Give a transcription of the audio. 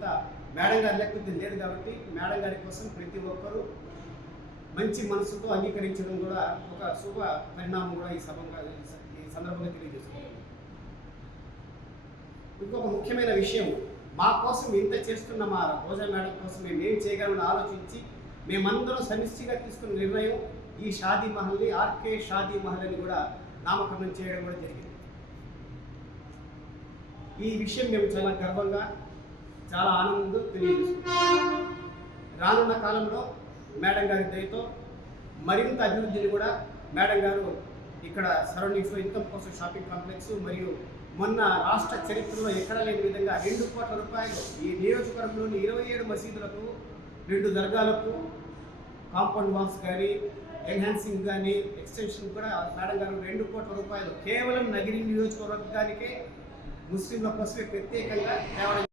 బాధ్యత మేడం గారి లేకపోతే లేదు కాబట్టి మేడం గారి కోసం ప్రతి ఒక్కరూ మంచి మనసుతో అంగీకరించడం కూడా ఒక శుభ పరిణామం కూడా ఈ సందర్భంగా తెలియజేస్తున్నాం. ఇంకొక ముఖ్యమైన విషయం, మా కోసం ఇంత చేస్తున్న మా రోజా మేడం కోసం మేము ఏం చేయగలమని ఆలోచించి మేమందరం సమిష్టిగా తీసుకున్న నిర్ణయం ఈ షాదీ మహల్ని ఆర్కే షాదీ మహల్ అని కూడా నామకరణం చేయడం కూడా జరిగింది. ఈ విషయం మేము చాలా గర్వంగా చాలా ఆనందంతో తెలియజేస్తున్నాం. రానున్న కాలంలో మేడం గారి దయతో మరింత అభివృద్ధిని కూడా మేడం గారు ఇక్కడ సరౌండింగ్స్లో ఇన్కమ్ కోసం షాపింగ్ కాంప్లెక్స్ మరియు మొన్న రాష్ట్ర చరిత్రలో ఎక్కడ లేని విధంగా 2 కోట్ల రూపాయలు ఈ నియోజకవర్గంలోని 27 మసీదులకు 2 దర్గాలకు కాంపౌండ్ వాల్స్ కానీ ఎన్హాన్సింగ్ కానీ ఎక్స్టెన్షన్ కూడా మేడం గారు 2 కోట్ల రూపాయలు కేవలం నగిరి నియోజకవర్గానికే ముస్లింల కోసమే ప్రత్యేకంగా తేవడం